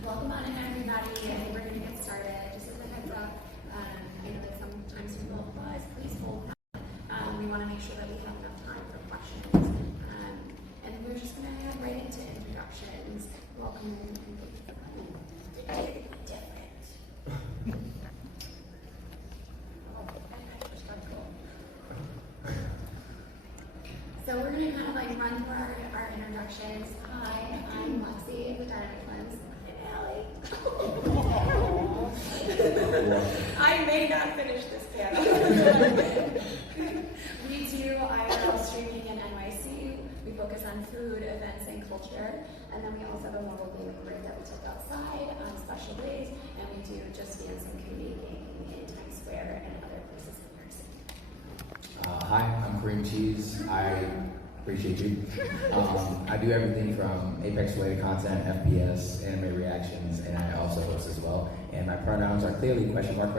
Welcome on in, everybody. I think we're going to get started. Just as a heads up, I know that sometimes people have buzz. Please hold that. We want to make sure that we have enough time for questions. And we're just going to head right into introductions. Welcome in. Different. So we're going to kind of like run through our introductions. Hi, I'm Lexi with DinomiteTwins. And Allie. I may not finish this panel. We do IRL streaming in NYC. We focus on food, events, and culture. And then we also have a mobile game rig that we took outside on special days. And we do just dance and community gaming in Times Square and other places in New York City. Hi, I'm KarimCheese. I appreciate you. I do everything from Apex-related content, FPS, anime reactions, and I also host as well. And my pronouns are clearly question mark.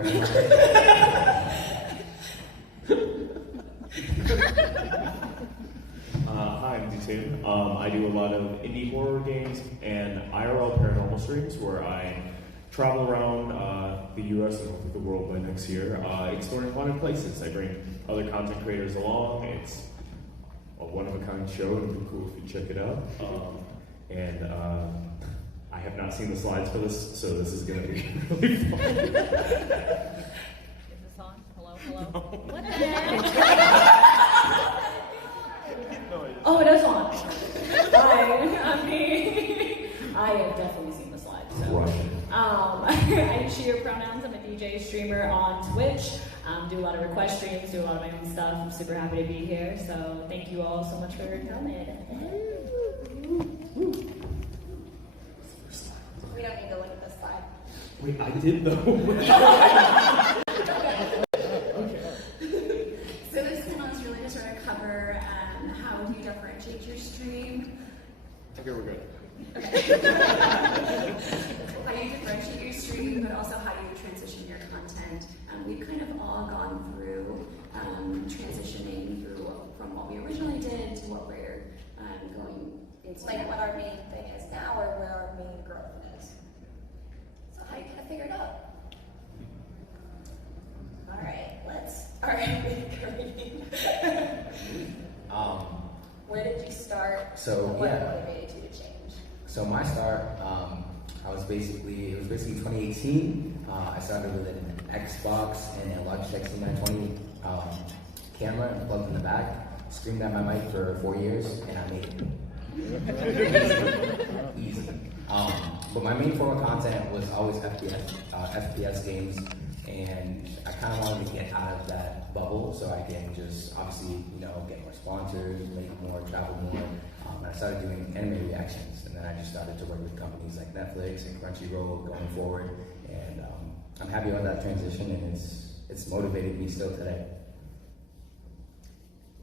Hi, I'm D2. I do a lot of indie horror games and IRL paranormal streams where I travel around the US and hopefully the world by next year, exploring haunted places. I bring other content creators along. It's a one-of-a-kind show, and it'd be cool if you check it out. I have not seen the slides for this, so this is going to be really fun. Is this on? Hello? What the heck? Oh, it is on. Hi, I'm me. I have definitely seen the slides. So. I share pronouns. I'm a DJ streamer on Twitch. Do a lot of request streams, do a lot of my own stuff. I'm super happy to be here. So thank you all so much for coming. We don't need to look at this slide. Wait, I did though. Okay. So this panel is really to sort of cover how do you differentiate your stream. Okay, we're good. Okay. How you differentiate your stream, but also how you transition your content. We've kind of all gone through transitioning through from what we originally did to what we're going into. Like what our main thing is now or where our main growth is. So how you kind of figure it out? Let's start with Kareem. Where did you start? What motivated you to change? So my start, it was basically 2018. I started with an Xbox and a Logitech C920 camera and plugged in the back. Screamed at my mic for 4 years, and I made it. Easy. But my main form of content was always FPS games, and I kind of wanted to get out of that bubble so I can just obviously, get more sponsors, make more, travel more. And I started doing anime reactions, and then I just started to work with companies like Netflix and Crunchyroll going forward. And I'm happy about that transition, and it's motivated me still today.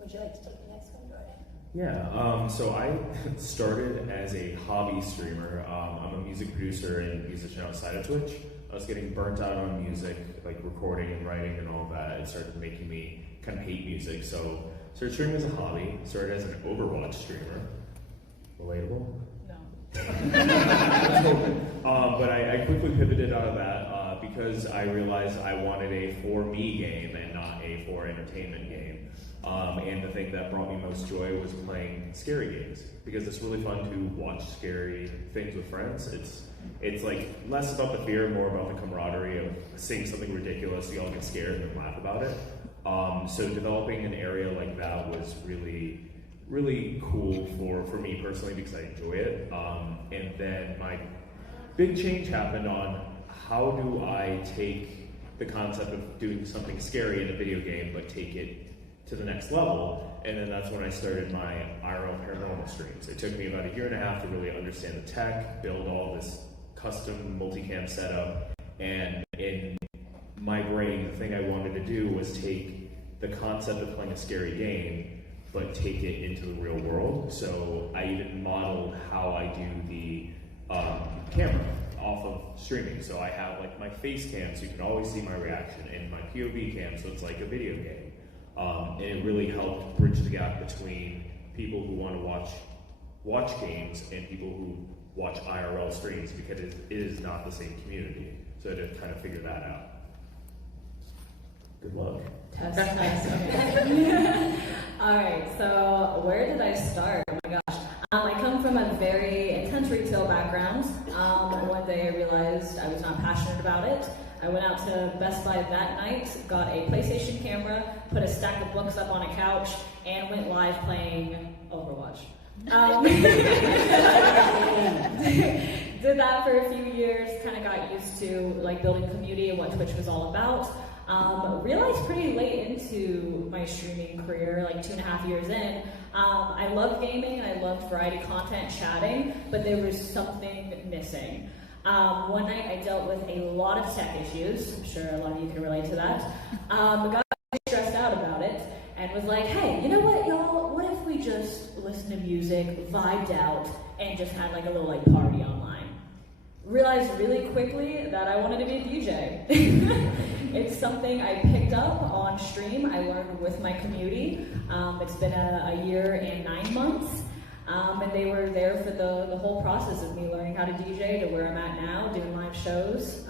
Would you like to take the next one, Jordan? Yeah, so I started as a hobby streamer. I'm a music producer and musician outside of Twitch. I was getting burnt out on music, like recording and writing and all that. It started making me kind of hate music. So started streaming as a hobby, started as an Overwatch streamer. Relatable? No. But I quickly pivoted out of that because I realized I wanted a for me game and not a for entertainment game. And the thing that brought me most joy was playing scary games because it's really fun to watch scary things with friends. It's like less about the fear, more about the camaraderie of seeing something ridiculous, you all get scared and then laugh about it. So developing an area like that was really, really cool for me personally because I enjoy it. And then my big change happened on how do I take the concept of doing something scary in a video game but take it to the next level, and then that's when I started my IRL paranormal streams. It took me about 1.5 years to really understand the tech, build all this custom multicam setup, and in my brain, the thing I wanted to do was take the concept of playing a scary game, but take it into the real world. So I even modeled how I do the camera off of streaming. So I have like my face cam, so you can always see my reaction, and my POV cam, so it's like a video game. And it really helped bridge the gap between people who want to watch games and people who watch IRL streams because it is not the same community. So to kind of figure that out. Good luck. Test. Okay. All right, so where did I start? Oh my gosh. I come from a very intense retail background. One day I realized I was not passionate about it. I went out to Best Buy that night, got a PlayStation camera, put a stack of books up on a couch, and went live playing Overwatch. Did that for a few years, kind of got used to like building community and what Twitch was all about. Realized pretty late into my streaming career, like 2.5 years in, I loved gaming and I loved variety content, chatting, but there was something missing. One night I dealt with a lot of tech issues. I'm sure a lot of you can relate to that. Got stressed out about it and was like, hey, you know what, y'all? What if we just listened to music, vibed out, and just had like a little like party online? Realized really quickly that I wanted to be a DJ. It's something I picked up on stream. I learned with my community. It's been a year and 9 months. And they were there for the whole process of me learning how to DJ to where I'm at now, doing live shows,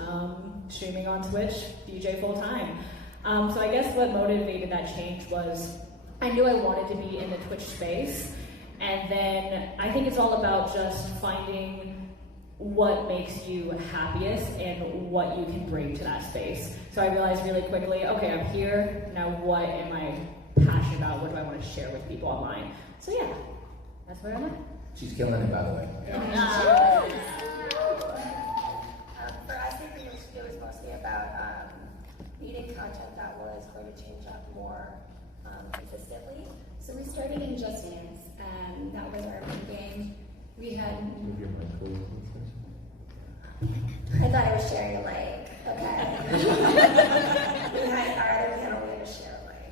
streaming on Twitch, DJ full time. So I guess what motivated that change was I knew I wanted to be in the Twitch space. And then I think it's all about just finding what makes you happiest and what you can bring to that space. So I realized really quickly, okay, I'm here, now what am I passionate about? What do I want to share with people online? So yeah, that's where I'm at. She's killing it, by the way. For us, it was mostly about needing content that was going to change up more consistently. So we started in Just Dance, and that was our main game. We had. I thought I was sharing a mic. Okay. Behind our other panel, we had to share a mic.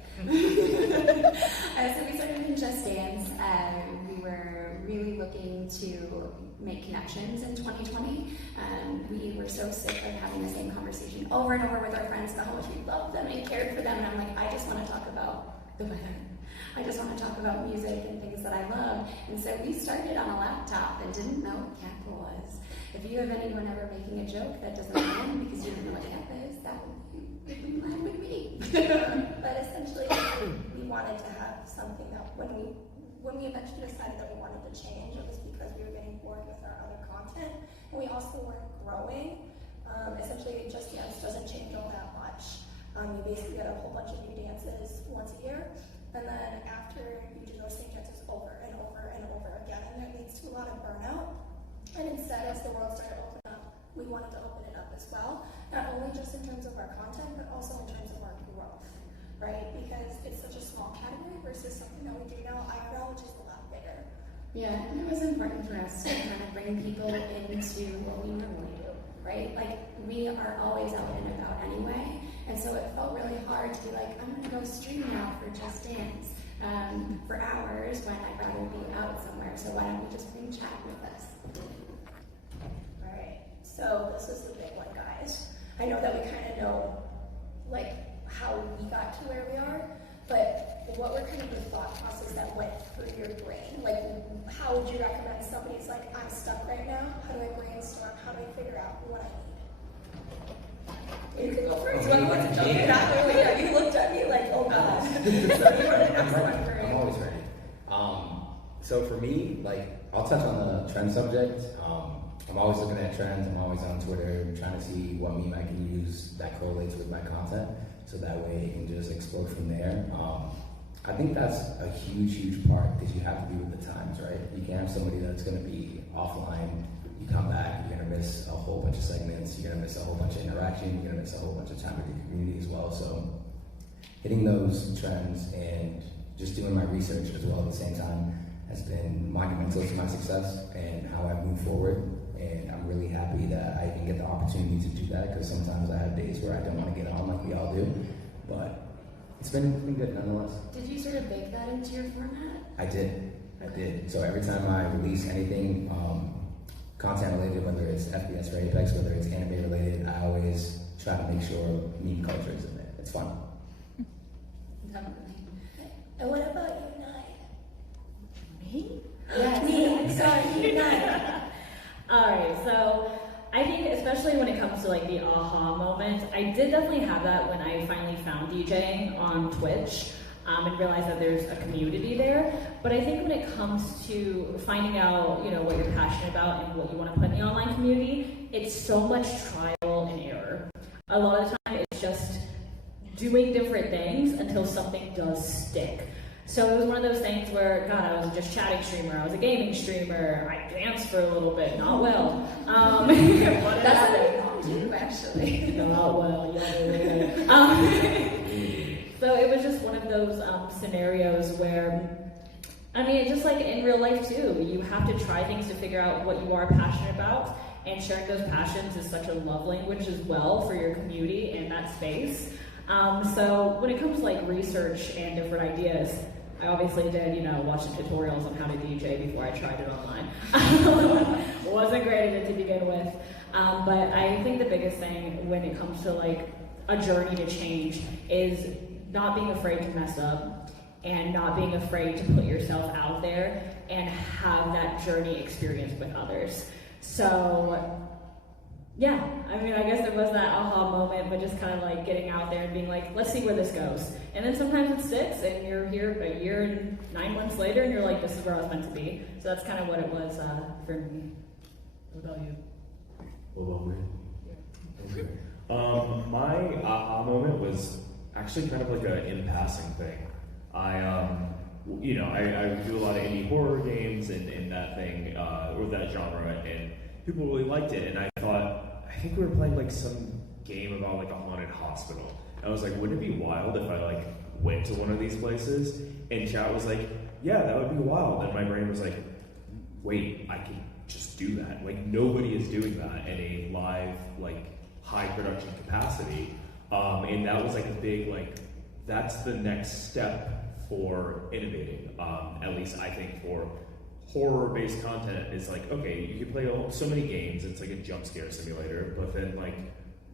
So we started in Just Dance. We were really looking to make connections in 2020. We were so sick of having the same conversation over and over with our friends about how much we loved them and cared for them. And I'm like, I just want to talk about the weather. I just want to talk about music and things that I love. And so we started on a laptop and didn't know what Kappa was. If you have anyone ever making a joke that doesn't end because you don't know what Kappa is, that would be But essentially, we wanted to have something that when we eventually decided that we wanted to change, it was because we were getting bored with our other content, and we also weren't growing. Essentially, Just Dance doesn't change all that much. You basically get a whole bunch of new dances once a year, and then after you do those same dances over and over and over again, and that leads to a lot of burnout. And instead, as the world started opening up, we wanted to open it up as well, not only just in terms of our content, but also in terms of our growth, right? Because it's such a small category versus something that we do now, IRL, which is a lot bigger. Yeah, and it was important for us to kind of bring people into what we normally do, right? Like, we are always out and about anyway, and so it felt really hard to be like, I'm gonna go stream now for Just Dance for hours when I'd rather be out somewhere, so why don't we just bring chat with us? Alright, so this is the big one, guys. I know that we kind of know, like, how we got to where we are, but what were kind of the thought process that went through your brain? Like, how would you recommend somebody's like, I'm stuck right now, how do I brainstorm, how do I figure out what I need? You can go first. Okay. You want to jump in that way? You looked at me like, oh gosh. So you wanted to ask one for I'm always ready. So for me, like, I'll touch on the trend subject. I'm always looking at trends. I'm always on Twitter trying to see what meme I can use that correlates with my content, so that way it can just explode from there. I think that's a huge part because you have to be with the times, right? You can't have somebody that's going to be offline. You come back, you're going to miss a whole bunch of segments. You're going to miss a whole bunch of interaction. You're going to miss a whole bunch of time with your community as well. So hitting those trends and just doing my research as well at the same time has been monumental to my success and how I move forward. And I'm really happy that I even get the opportunity to do that, because sometimes I have days where I don't want to get on like we all do. But it's been good nonetheless. Did you sort of bake that into your format? I did. So every time I release anything content related, whether it's FPS or Apex, whether it's anime related, I always try to make sure meme culture is in there. It's fun. And what about you, Nye? Me? Yeah, me. Sorry, you, Nye. Alright, so I think especially when it comes to like the aha moment, I did definitely have that when I finally found DJing on Twitch. And realize that there's a community there. But I think when it comes to finding out, you know, what you're passionate about and what you want to put in the online community, it's so much trial and error. A lot of the time, it's just doing different things until something does stick. So it was one of those things where, God, I was just chatting streamer, I was a gaming streamer, I danced for a little bit, not well. That's what we call you, actually. Not well, yeah. So it was just one of those scenarios where, I mean, just like in real life too, you have to try things to figure out what you are passionate about, and sharing those passions is such a love language as well for your community in that space. So when it comes to like research and different ideas, I obviously did, you know, watch some tutorials on how to DJ before I tried it online. Wasn't great at it to begin with. But I think the biggest thing when it comes to like a journey to change is not being afraid to mess up and not being afraid to put yourself out there and have that journey experience with others. So yeah, I mean, I guess it was that aha moment, but just kind of like getting out there and being like, let's see where this goes. And then sometimes it sticks and you're here a year and 9 months later and you're like, this is where I was meant to be. So that's kind of what it was for me. What about you? What about me? Okay. My aha moment was actually kind of like an in-passing thing. I do a lot of indie horror games and that thing, or that genre, and people really liked it. And I thought, I think we were playing like some game about like a haunted hospital. And I was like, wouldn't it be wild if I like went to one of these places? And chat was like, yeah, that would be wild. And my brain was like, wait, I can just do that. Like nobody is doing that in a live, like high production capacity. And that was like a big, like, that's the next step for innovating. At least I think for horror-based content is like, okay, you can play so many games, it's like a jump scare simulator, but then like,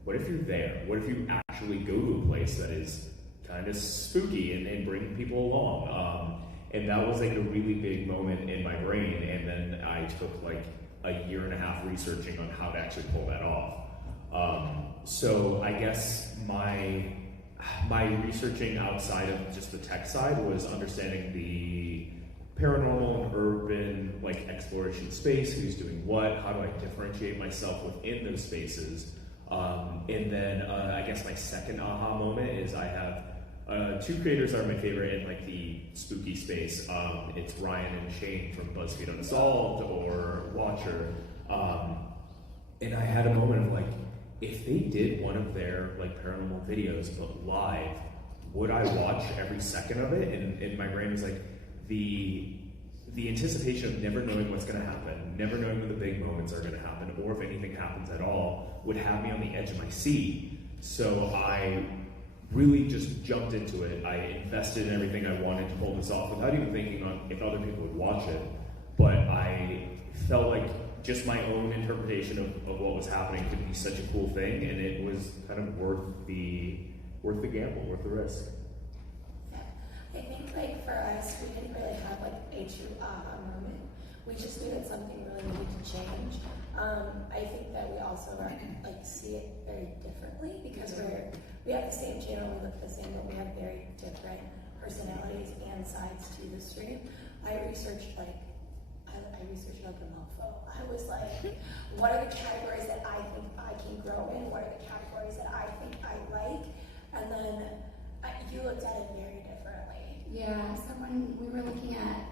what if you're there? What if you actually go to a place that is kind of spooky and bring people along? And that was like a really big moment in my brain, and then I took like a year and a half researching on how to actually pull that off. So I guess my researching outside of just the tech side was understanding the paranormal and urban like exploration space, who's doing what, how do I differentiate myself within those spaces. And then I guess my second aha moment is I have two creators that are my favorite in like the spooky space. It's Ryan and Shane from BuzzFeed Unsolved or Watcher. And I had a moment of like, if they did one of their like paranormal videos but live, would I watch every second of it? And my brain was like, the anticipation of never knowing what's going to happen, never knowing when the big moments are going to happen, or if anything happens at all, would have me on the edge of my seat. So I really just jumped into it. I invested in everything I wanted to pull this off without even thinking on if other people would watch it. But I felt like just my own interpretation of what was happening could be such a cool thing, and it was kind of worth the gamble, worth the risk. I think like for us, we didn't really have like a true aha moment. We just knew that something really needed to change. I think that we also like see it very differently because we have the same channel, we look the same, but we have very different personalities and sides to the stream. I researched like a mofo. I was like, what are the categories that I think I can grow in? What are the categories that I think I like? And then you looked at it very differently. Yeah, so when we were looking at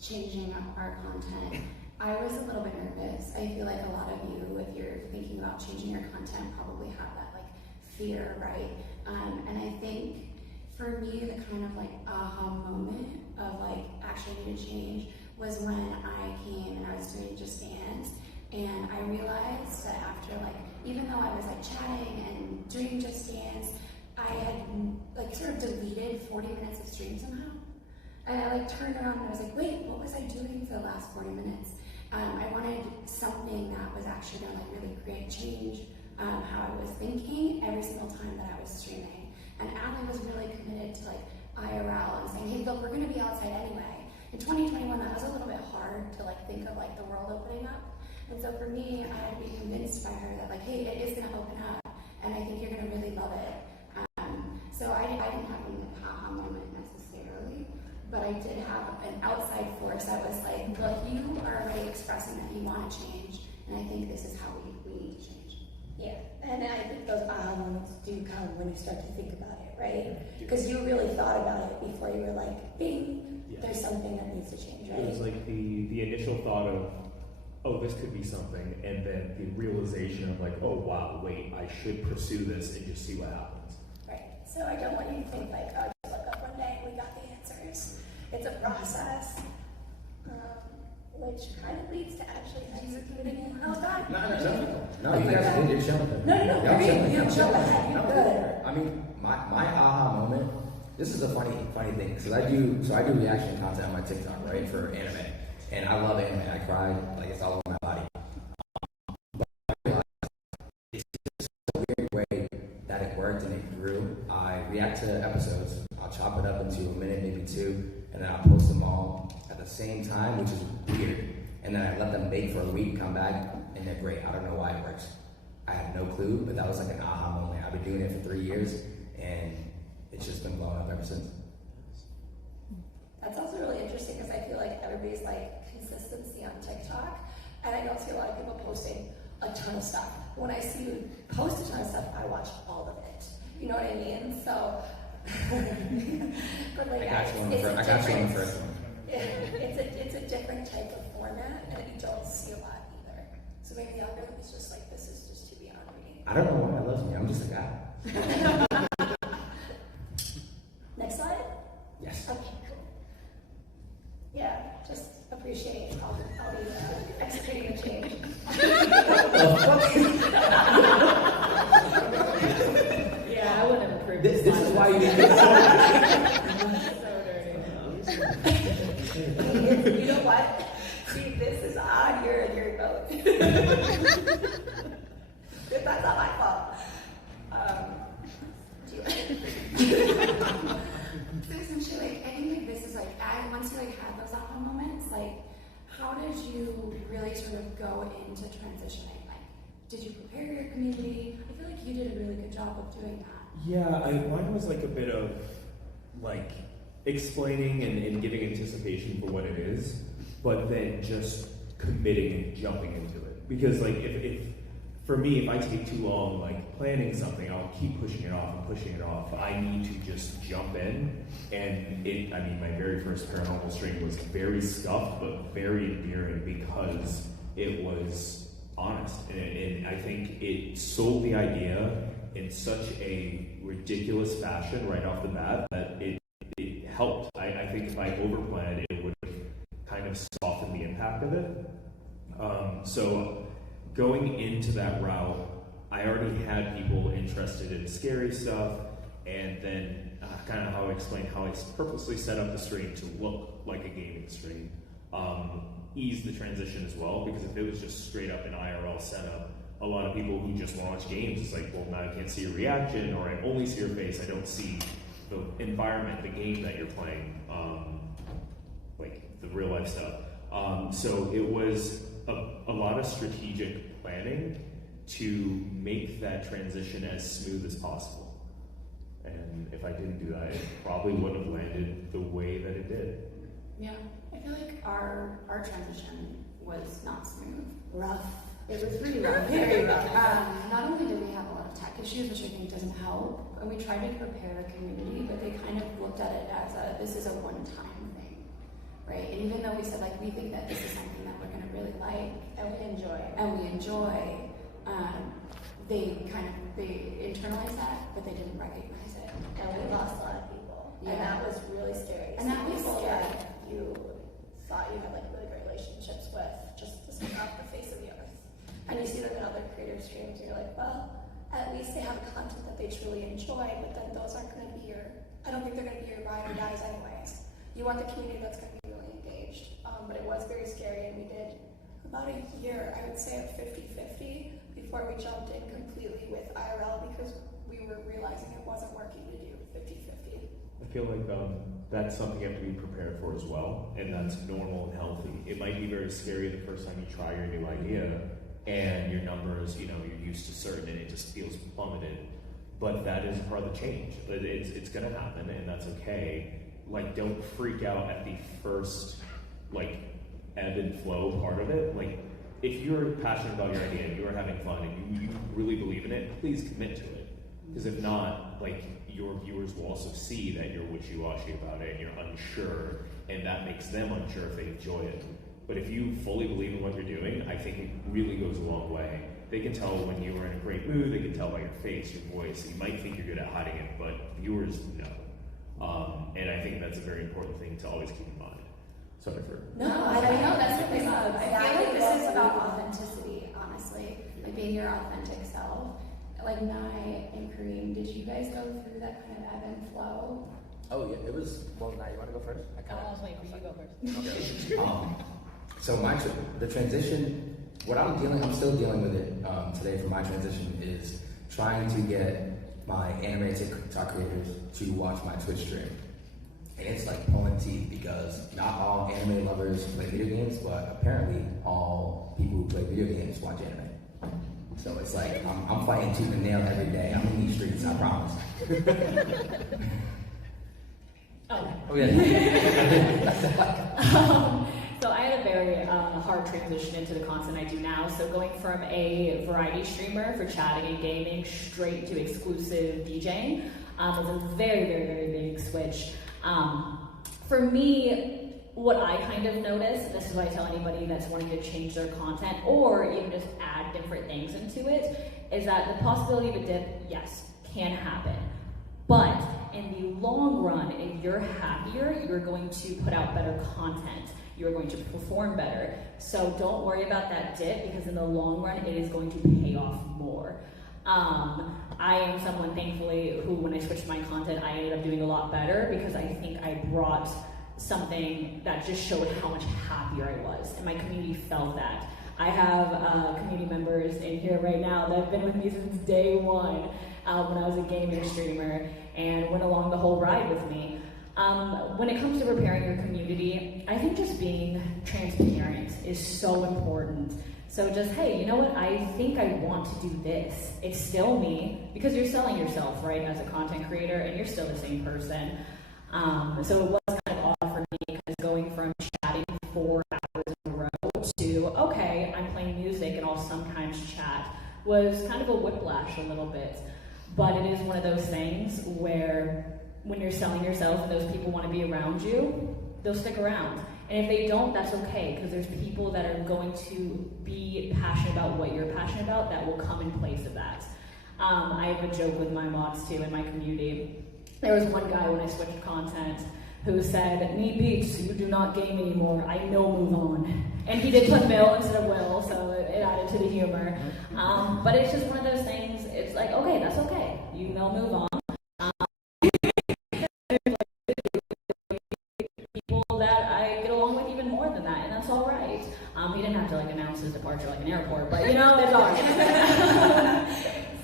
changing up our content, I was a little bit nervous. I feel like a lot of you, if you're thinking about changing your content, probably have that like fear, right? And I think for me, the kind of like aha moment of like actually need to change was when I came and I was doing Just Dance, and I realized that after like, even though I was like chatting and doing Just Dance, I had like sort of deleted 40 minutes of stream somehow. And I like turned around and I was like, wait, what was I doing for the last 40 minutes? I wanted something that was actually gonna like really create change, how I was thinking every single time that I was streaming. And Allie was really committed to like IRL and saying, hey, look, we're gonna be outside anyway. in 2021, that was a little bit hard to like think of like the world opening up. And so for me, I had to be convinced by her that like, hey, it is gonna open up, and I think you're gonna really love it. So I didn't have an aha moment necessarily, but I did have an outside force that was like, look, you are already expressing that you want to change, and I think this is how we need to change. Yeah, and I think those aha moments do come when you start to think about it, right? Because you really thought about it before you were like, bing, there's something that needs to change, right? It was like the initial thought of, oh, this could be something, and then the realization of like, oh wow, wait, I should pursue this and just see what happens. Right. So I don't want you to think like, oh, just look up one day and we got the answers. It's a process, which kind of leads to actually executing. Oh God. No, you guys did your show. No. You go ahead. You're good. I mean, my aha moment. This is a funny thing because I do reaction content on my TikTok, right, for anime, and I love anime. I cry like it's all over my body. But I realized it's just a weird way that it worked and it grew. I react to episodes. I'll chop it up into a minute, maybe two, and then I'll post them all at the same time, which is weird. And then I let them bake for a week, come back, and they're great. I don't know why it works. I have no clue, but that was like an aha moment. I've been doing it for 3 years, and it's just been blowing up ever since. That's also really interesting because I feel like everybody's like consistency on TikTok, and I don't see a lot of people posting a ton of stuff. When I see you post a ton of stuff, I watch all of it. You know what I mean? So, but like, I got you on the first one. It's a different type of format, and you don't see a lot either. So maybe the algorithm is just like, this is just too beyond me. I don't know why it loves me. I'm just a guy. Next slide? Yes. Okay, cool. Yeah, just appreciate all the executing the change. Yeah, I wouldn't have approved This is why you didn't get You know what? See, this is on your vote. That's not my fault. Do you So essentially, I think like this is like, once you like have those aha moments, like how did you really sort of go into transitioning? Like, did you prepare your community? I feel like you did a really good job of doing that. Yeah, mine was like a bit of like explaining and giving anticipation for what it is, but then just committing and jumping into it. Because like if for me, if I take too long like planning something, I'll keep pushing it off and pushing it off. I need to just jump in, and my very first paranormal stream was very scuffed but very endearing because it was honest, and I think it sold the idea in such a ridiculous fashion right off the bat that it helped. I think if I overplanned, it would have kind of softened the impact of it. So going into that route, I already had people interested in scary stuff, and then kind of how I explained how I purposely set up the stream to look like a gaming stream. Ease the transition as well, because if it was just straight up an IRL setup, a lot of people who just launch games, it's like, well, now I can't see your reaction, or I only see your face, I don't see the environment, the game that you're playing, like the real life stuff. So it was a lot of strategic planning to make that transition as smooth as possible. And if I didn't do that, it probably wouldn't have landed the way that it did. Yeah, I feel like our transition was not smooth. rough? It was really rough, very rough. Not only did we have a lot of tech issues, which I think doesn't help, and we tried to prepare the community, but they kind of looked at it as this is a one-time thing, right? And even though we said like we think that this is something that we're gonna really like And we enjoy. they internalized that, but they didn't recognize it. And we lost a lot of people. Yeah. And that was really scary. And that was people scary. that you thought you had like really great relationships with just off the face of the earth. And you see them in other creator streams and you're like, well, at least they have content that they truly enjoy, but then those aren't going to be I don't think they're going to be your ride or dies anyways. You want the community that's going to be really engaged. But it was very scary, and we did about a year, I would say, of 50-50 before we jumped in completely with IRL because we were realizing it wasn't working to do 50-50. I feel like that's something you have to be prepared for as well, and that's normal and healthy. It might be very scary the first time you try your new idea, and your numbers, you know, you're used to certain, and it just feels plummeted. But that is part of the change. It's gonna happen, and that's okay. Like, don't freak out at the first, like, ebb and flow part of it. Like, if you're passionate about your idea and you're having fun and you really believe in it, please commit to it. Because if not, like, your viewers will also see that you're wishy-washy about it and you're unsure, and that makes them unsure if they enjoy it. But if you fully believe in what you're doing, I think it really goes a long way. They can tell when you are in a great mood, they can tell by your face, your voice. You might think you're good at hiding it, but viewers know. And I think that's a very important thing to always keep in mind. Sorry for... No, I know, that's the thing. I feel like this is about authenticity, honestly. Like being your authentic self. Like Nye and Kareem, did you guys go through that kind of ebb and flow? Oh yeah, it was. Well, Nye, you want to go first? I was waiting for you to go first. Okay. So the transition, I'm still dealing with it today for my transition is trying to get my anime TikTok creators to watch my Twitch stream. And it's like pulling teeth because not all anime lovers play video games, but apparently all people who play video games watch anime. So it's like, I'm fighting tooth and nail every day. I'm in these streets, I promise. Oh yeah. So I had a very hard transition into the content I do now. So going from a variety streamer for chatting and gaming straight to exclusive DJing was a very, very, very big switch. For me, what I kind of noticed, and this is what I tell anybody that's wanting to change their content or even just add different things into it, is that the possibility of a dip, yes, can happen. But in the long run, if you're happier, you're going to put out better content. You're going to perform better. So don't worry about that dip because in the long run, it is going to pay off more. I am someone, thankfully, who when I switched my content, I ended up doing a lot better because I think I brought something that just showed how much happier I was, and my community felt that. I have community members in here right now that have been with me since day one when I was a gaming streamer and went along the whole ride with me. When it comes to preparing your community, I think just being transparent is so important. So just, hey, you know what, I think I want to do this. It's still me, because you're selling yourself, right, as a content creator, and you're still the same person. So it was kind of odd for me, because going from chatting 4 hours in a row to, okay, I'm playing music and I'll sometimes chat, was kind of a whiplash a little bit. But it is one of those things where when you're selling yourself and those people want to be around you, they'll stick around. And if they don't, that's okay, because there's people that are going to be passionate about what you're passionate about that will come in place of that. I have a joke with my mods too in my community. There was one guy when I switched content who said, NyyBeats, you do not game anymore, I know move on. And he did put Mill instead of Will, so it added to the humor. But it's just one of those things, it's like, okay, that's okay, you know move on. People that I get along with even more than that, and that's all right. He didn't have to like announce his departure like an airport, but you know, that's all right.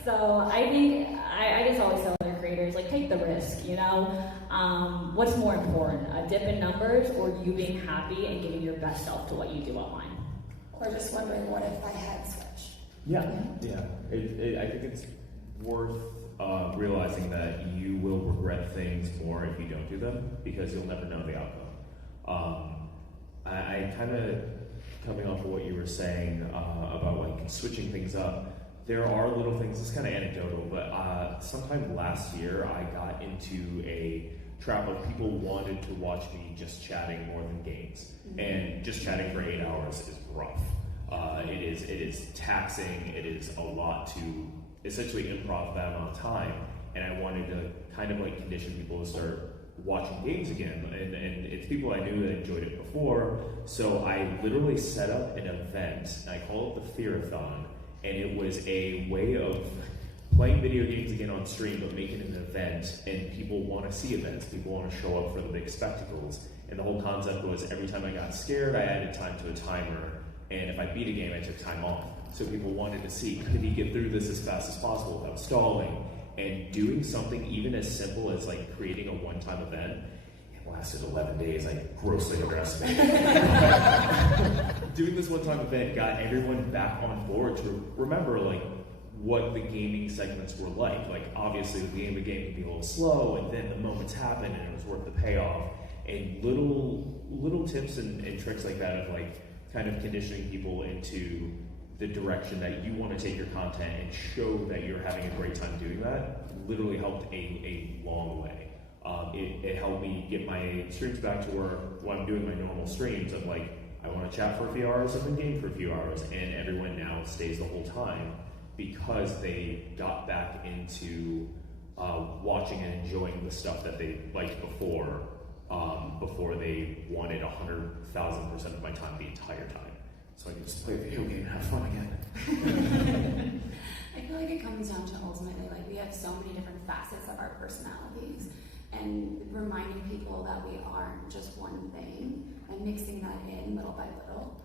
So I think, I just always tell other creators, like, take the risk, you know? What's more important, a dip in numbers or you being happy and giving your best self to what you do online? Or just wondering, what if I had switched? Yeah. I think it's worth realizing that you will regret things more if you don't do them, because you'll never know the outcome. I kind of, coming off of what you were saying about like switching things up, there are little things, it's kind of anecdotal, but sometime last year I got into a trap of people wanted to watch me just chatting more than games. And just chatting for 8 hours is rough. It is taxing, it is a lot to essentially improv that amount of time. And I wanted to kind of like condition people to start watching games again. And it's people I knew that enjoyed it before. So I literally set up an event, and I call it the Fearathon. And it was a way of playing video games again on stream, but making it an event, and people want to see events. People want to show up for the big spectacles. And the whole concept was every time I got scared, I added time to a timer. And if I beat a game, I took time off. So people wanted to see, could he get through this as fast as possible without stalling? And doing something even as simple as like creating a one-time event, it lasted 11 days. I grossly underestimated. Doing this one-time event got everyone back on board to remember like what the gaming segments were like. Like obviously the game of the game can be a little slow, and then the moments happen, and it was worth the payoff. And little tips and tricks like that of like kind of conditioning people into the direction that you want to take your content and show that you're having a great time doing that literally helped a long way. It helped me get my streams back to where when I'm doing my normal streams of like, I want to chat for a few hours, I've been game for a few hours, and everyone now stays the whole time because they got back into watching and enjoying the stuff that they liked before they wanted 100,000% of my time the entire time. So I can just play a video game and have fun again. I feel like it comes down to ultimately, like, we have so many different facets of our personalities, and reminding people that we aren't just one thing, and mixing that in little by little,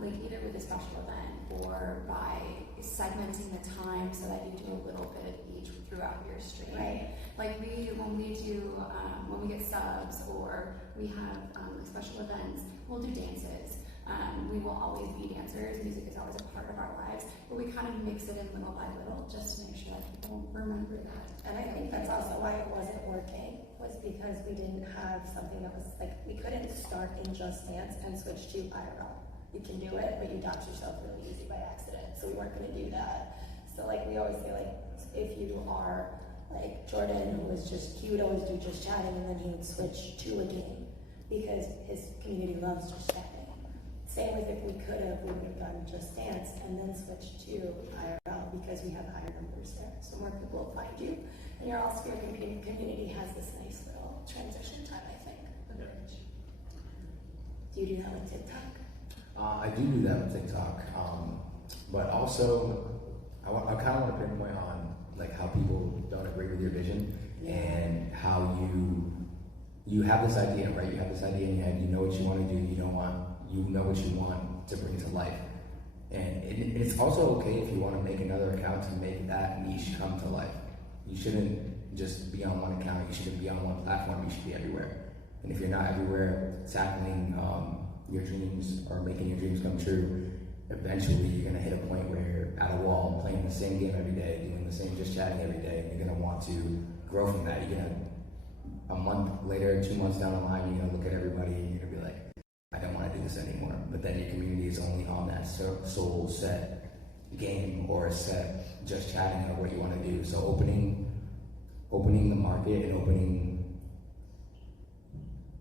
like either with a special event or by segmenting the time so that you do a little bit of each throughout your stream. Right. Like when we get subs or we have special events, we'll do dances. We will always be dancers. Music is always a part of our lives, but we kind of mix it in little by little just to make sure that people remember that. And I think that's also why it wasn't working, was because we didn't have something that was like, we couldn't start in Just Dance and switch to IRL. You can do it, but you dox yourself really easy by accident. So we weren't going to do that. So like we always say, like, if you are like Jordan, who was just, he would always do just chatting, and then he would switch to a game because his community loves just chatting. Same with if we could have, we would have done Just Dance and then switched to IRL because we have higher numbers there. So more people will find you. And your all-sphere community has this nice little transition time, I think. Yeah. Do you do that with TikTok? I do that with TikTok, but also I kind of want to pinpoint on like how people don't agree with your vision and how you have this idea, right? You have this idea in your head. You know what you want to do. You know what you want to bring to life, and it's also okay if you want to make another account to make that niche come to life. You shouldn't just be on one account. You shouldn't be on one platform. You should be everywhere. And if you're not everywhere, tackling your dreams or making your dreams come true, eventually you're gonna hit a point where you're at a wall, playing the same game every day, doing the same just chatting every day, and you're gonna want to grow from that. You're gonna, a month later, 2 months down the line, you're gonna look at everybody and you're gonna be like, I don't want to do this anymore. But then your community is only on that sole set game or set just chatting or what you want to do. So opening the market and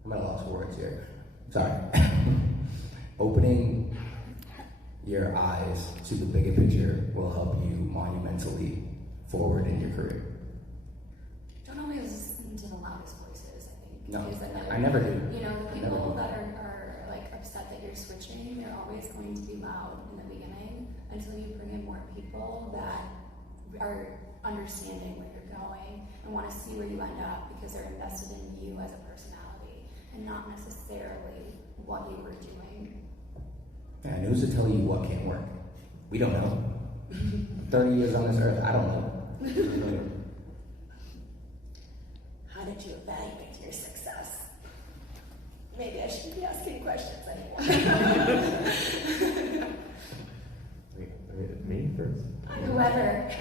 I'm at a loss for words here. Sorry. Opening your eyes to the bigger picture will help you monumentally forward in your career. Don't always listen to the loudest voices, I think. No, Because I never do. You know, the people that are like upset that you're switching, they're always going to be loud in the beginning until you bring in more people that are understanding where you're going and want to see where you end up because they're invested in you as a personality and not necessarily what you were doing. And who's to tell you what can't work? We don't know. 30 years on this earth, I don't know. How did you evaluate your success? Maybe I shouldn't be asking questions anymore. Me first? Whoever.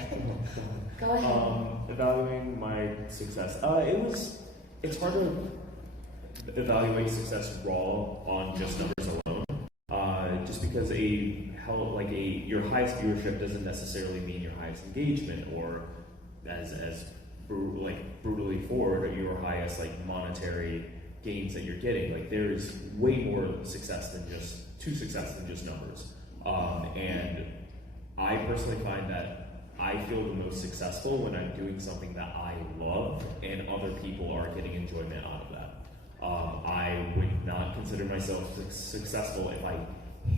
Go ahead. Evaluating my success. It's hard to evaluate success raw on just numbers alone. Just because your highest viewership doesn't necessarily mean your highest engagement, or as brutally forward, your highest monetary gains that you're getting. Like, there's way more success than just numbers. And I personally find that I feel the most successful when I'm doing something that I love and other people are getting enjoyment out of that. I would not consider myself successful if I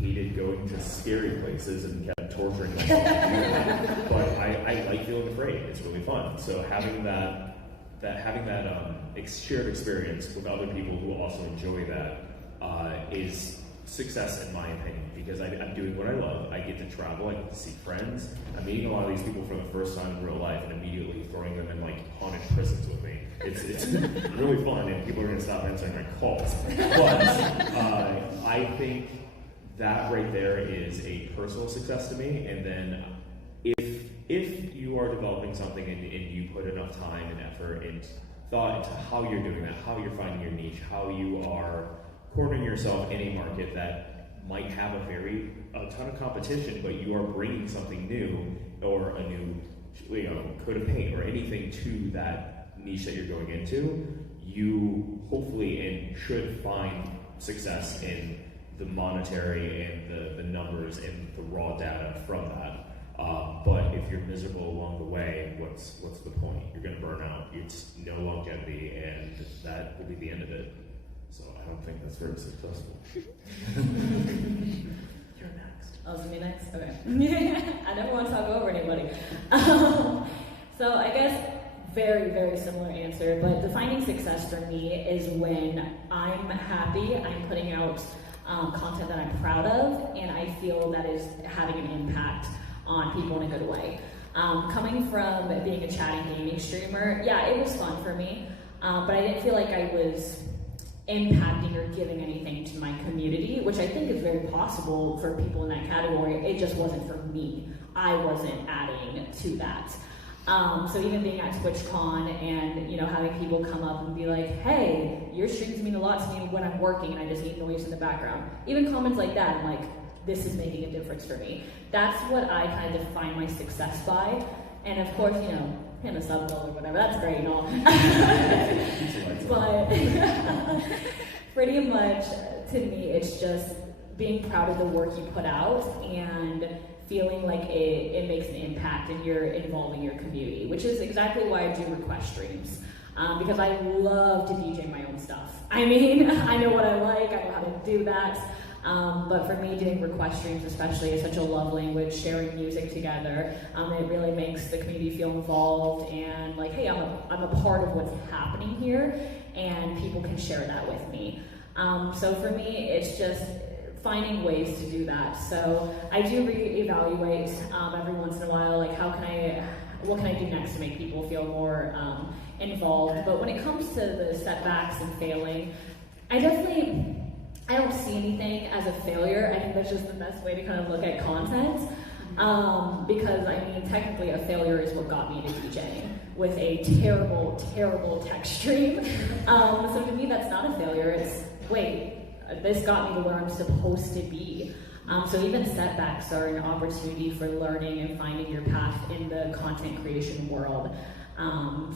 hated going to scary places and kept torturing myself to do that. But I like feeling afraid. It's really fun. So having that shared experience with other people who also enjoy that is success in my opinion, because I'm doing what I love. I get to travel, I get to see friends. I'm meeting a lot of these people for the first time in real life and immediately throwing them in like haunted prisons with me. It's really fun, and people are going to stop answering my calls. But I think that right there is a personal success to me. And then if you are developing something and you put enough time and effort and thought into how you're doing that, how you're finding your niche, how you are cornering yourself in a market that might have a ton of competition, but you are bringing something new, or a new coat of paint or anything to that niche that you're going into, you hopefully and should find success in the monetary and the numbers and the raw data from that. But if you're miserable along the way, what's the point? You're going to burn out. It's no longevity, and that will be the end of it. So I don't think that's very successful. You're next. Oh, is me next? Okay. I never want to talk over anybody. So I guess very, very similar answer, but defining success for me is when I'm happy, I'm putting out content that I'm proud of, and I feel that is having an impact on people in a good way. Coming from being a chatting gaming streamer, yeah, it was fun for me, but I didn't feel like I was impacting or giving anything to my community, which I think is very possible for people in that category. It just wasn't for me. I wasn't adding to that. So even being at TwitchCon and having people come up and be like, hey, your streams mean a lot to me when I'm working and I just need noise in the background. Even comments like that, I'm like, this is making a difference for me. That's what I kind of define my success by. And of course, hit a sub goal or whatever, that's great and all. But pretty much to me, it's just being proud of the work you put out and feeling like it makes an impact and you're involving your community, which is exactly why I do request streams. Because I love to DJ my own stuff. I mean, I know what I like, I know how to do that. But for me, doing request streams especially is such a love language, sharing music together. It really makes the community feel involved and like, hey, I'm a part of what's happening here, and people can share that with me. So for me, it's just finding ways to do that. So I do reevaluate every once in a while, like what can I do next to make people feel more involved. But when it comes to the setbacks and failing, I don't see anything as a failure. I think that's just the best way to kind of look at content. Because I mean, technically a failure is what got me to DJing with a terrible, terrible tech stream. So to me, that's not a failure. It's, wait, this got me to where I'm supposed to be. So even setbacks are an opportunity for learning and finding your path in the content creation world.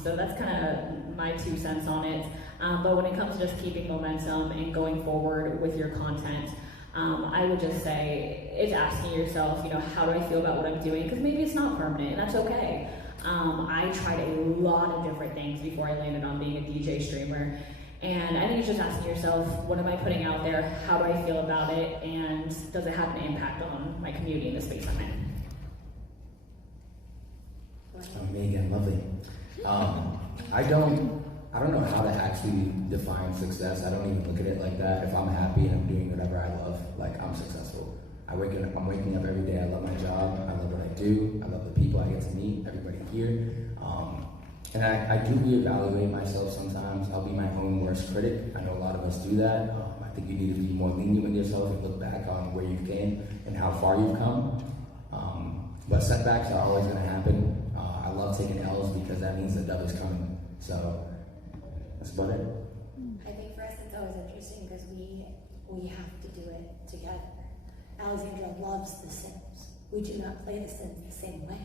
So that's kind of my 2 cents on it. But when it comes to just keeping momentum and going forward with your content, I would just say it's asking yourself, how do I feel about what I'm doing? Because maybe it's not permanent, and that's okay. I tried a lot of different things before I landed on being a DJ streamer. And I think it's just asking yourself, what am I putting out there? How do I feel about it? And does it have an impact on my community in the space I'm in? Megan, lovely. I don't know how to actually define success. I don't even look at it like that. If I'm happy and I'm doing whatever I love, like, I'm successful. I'm waking up every day. I love my job. I love what I do. I love the people I get to meet, everybody here. And I do reevaluate myself sometimes. I'll be my own worst critic. I know a lot of us do that. I think you need to be more lenient with yourself and look back on where you've came and how far you've come. But setbacks are always going to happen. I love taking L's because that means the dub is coming. So that's about it. I think for us it's always interesting because we have to do it together. Alexandra loves The Sims. We do not play The Sims the same way.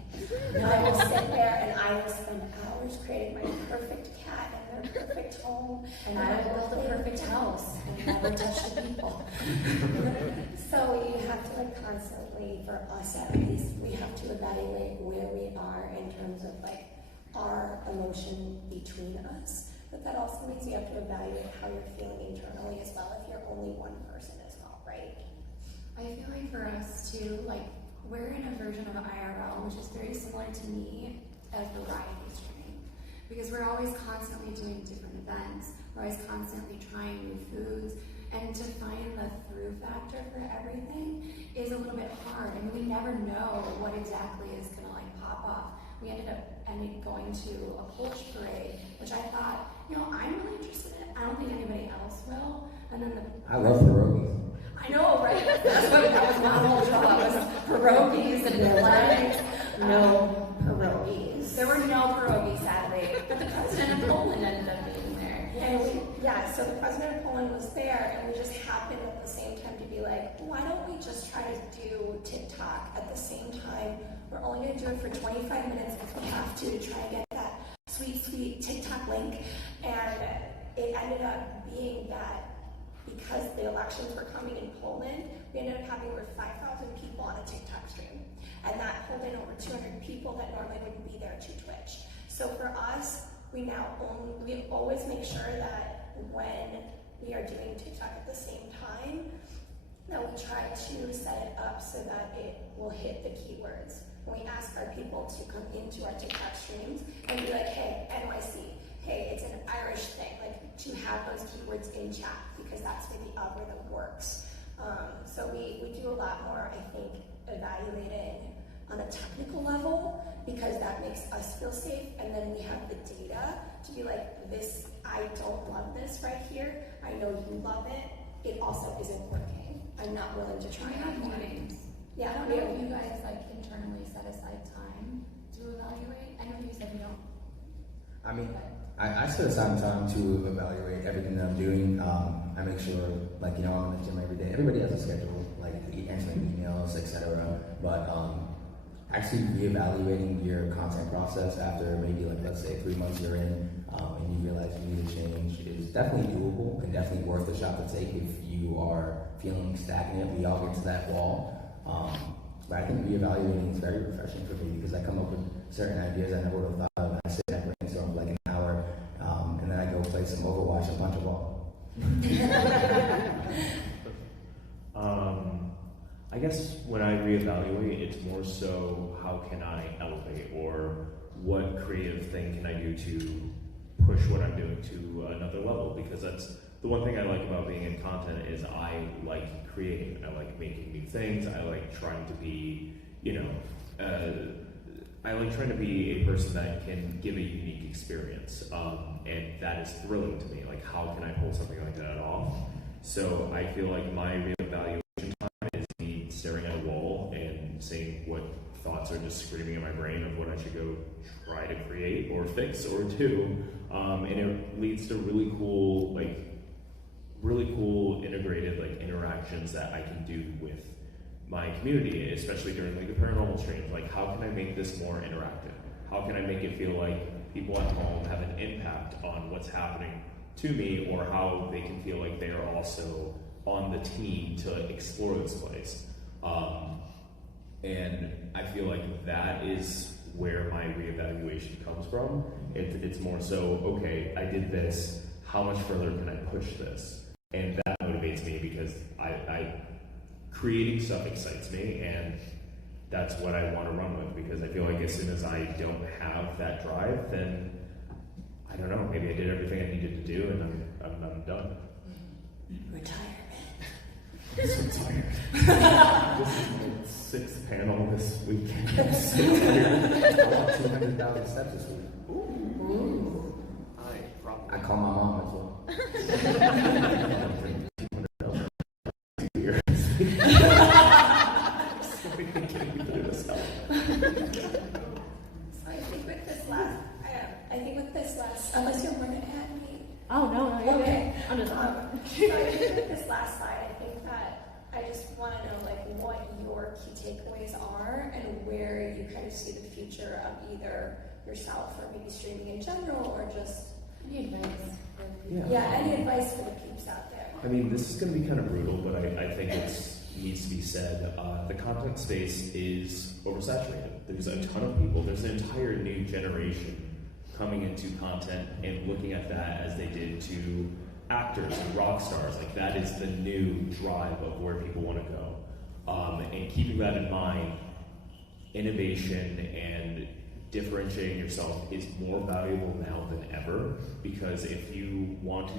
And I will sit there and I will spend hours creating my perfect cat and their perfect home. And I will build a perfect house and never touch the people. So you have to constantly, for us at least, we have to evaluate where we are in terms of our emotion between us. But that also means you have to evaluate how you're feeling internally as well if you're only one person as well, right? I feel like for us too, we're in a version of IRL, which is very similar to me as variety streaming. Because we're always constantly doing different events. We're always constantly trying new foods. and to find the through factor for everything is a little bit hard. I mean, we never know what exactly is gonna like pop off. We ended up going to a Polish parade, which I thought, you know, I'm really interested in it. I don't think anybody else will. And then I love pierogies. I know, right? That was my whole draw. It was pierogies and legs. No pierogies. There were no pierogies, sadly, but the president of Poland ended up being there. And so the president of Poland was there, and we just happened at the same time to be like, why don't we just try to do TikTok at the same time? We're only going to do it for 25 minutes if we have to try to get that sweet TikTok link. And it ended up being that because the elections were coming in Poland, we ended up having over 5,000 people on a TikTok stream. And that pulled in over 200 people that normally wouldn't be there to Twitch. So for us, we always make sure that when we are doing TikTok at the same time, that we try to set it up so that it will hit the keywords. When we ask our people to come into our TikTok streams and be like, hey, NYC, hey, it's an Irish thing, like to have those keywords in chat because that's where the algorithm works. So we do a lot more, I think, evaluating on a technical level because that makes us feel safe, and then we have the data to be like, this, I don't love this right here, I know you love it, it also isn't working. I'm not willing to try We have anymore. meetings. Yeah, I don't know if you guys like internally set aside time to evaluate. I know you said you don't. I mean, I set aside time to evaluate everything that I'm doing. I make sure, like, you know, I'm in the gym every day. Everybody has a schedule, like answering emails, etc. But actually reevaluating your content process after maybe, like, let's say 3 months you're in, and you realize you need to change is definitely doable and definitely worth the shot to take if you are feeling stagnant. We all get to that wall. But I think reevaluating is very refreshing for me because I come up with certain ideas I never would have thought of, and I sit and brainstorm for like an hour, and then I go play some Overwatch and punch a ball. I guess when I reevaluate, it's more so how can I elevate or what creative thing can I do to push what I'm doing to another level, because that's the one thing I like about being in content is I like creating. I like making new things. I like trying to be, I like trying to be a person that can give a unique experience, and that is thrilling to me. Like, how can I pull something like that off? So I feel like my reevaluation time is me staring at a wall and seeing what thoughts are just screaming in my brain of what I should go try to create or fix or do, and it leads to really cool integrated interactions that I can do with my community, especially during the paranormal streams. Like, how can I make this more interactive? How can I make it feel like people at home have an impact on what's happening to me, or how they can feel like they are also on the team to explore this place? And I feel like that is where my reevaluation comes from. It's more so, okay, I did this, how much further can I push this? And that motivates me because I creating stuff excites me, and that's what I want to run with, because I feel like as soon as I don't have that drive, then I don't know, maybe I did everything I needed to do and I'm done. Retirement. So tired. This is my 6th panel this weekend. I'm so tired. I want 200,000 steps this week. Ooh. I call my mom as well. So I think with this last, unless you're going to add me. Oh, no, you're okay. I'm just So I think with this last slide, I think that I just want to know what your key takeaways are and where you kind of see the future of either yourself or maybe streaming in general, or just Any advice? any advice for the peeps out there. I mean, this is going to be kind of brutal, but I think it needs to be said. The content space is oversaturated. There's a ton of people. There's an entire new generation coming into content and looking at that as they did to actors and rock stars. Like, that is the new drive of where people want to go. And keeping that in mind, innovation and differentiating yourself is more valuable now than ever, because if you want to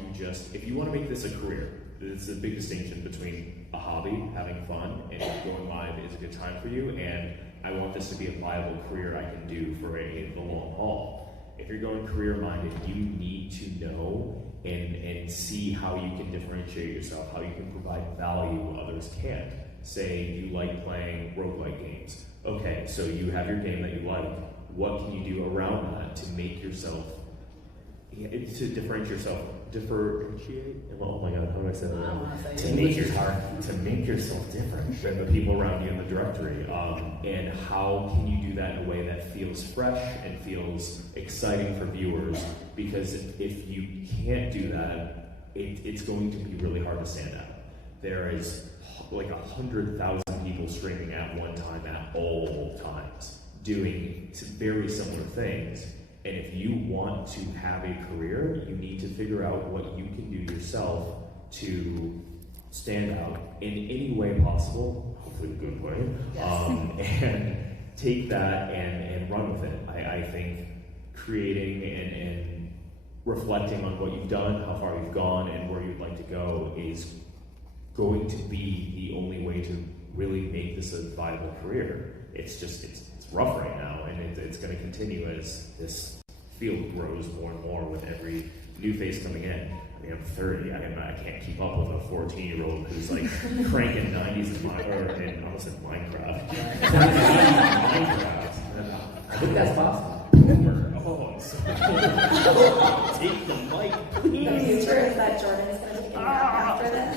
make this a career, It's a big distinction between a hobby, having fun, and going live is a good time for you, and I want this to be a viable career I can do for the long haul. If you're going career-minded, you need to know and see how you can differentiate yourself, how you can provide value others can't. Say you like playing roguelike games. Okay, so you have your game that you like. What can you do around that to make yourself, to differentiate? Oh my god, how do I say that? To make yourself different than the people around you in the directory. And how can you do that in a way that feels fresh and feels exciting for viewers? Because if you can't do that, it's going to be really hard to stand out. There is like 100,000 people streaming at one time at all times, doing very similar things. And if you want to have a career, you need to figure out what you can do yourself to stand out in any way possible, hopefully a good way, and take that and run with it. I think creating and reflecting on what you've done, how far you've gone, and where you'd like to go is going to be the only way to really make this a viable career. It's rough right now, and it's going to continue as this field grows more and more with every new face coming in. I mean, I'm 30. I can't keep up with a 14-year-old who's like cranking 90s in almost in Minecraft. I think that's possible. Take the mic, The please. future is that Jordan is going to take a nap after this.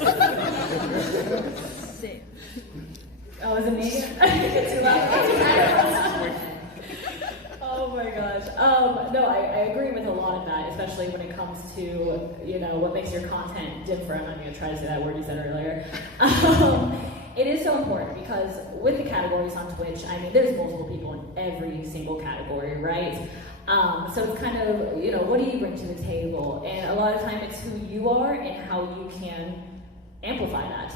Oh, is it me? It's too loud. Oh my gosh. No, I agree with a lot of that, especially when it comes to, what makes your content different. I'm going to try to say that word you said earlier. It is so important because with the categories on Twitch, I mean, there's multiple people in every single category, right? So it's kind of, what do you bring to the table? And a lot of time it's who you are and how you can amplify that.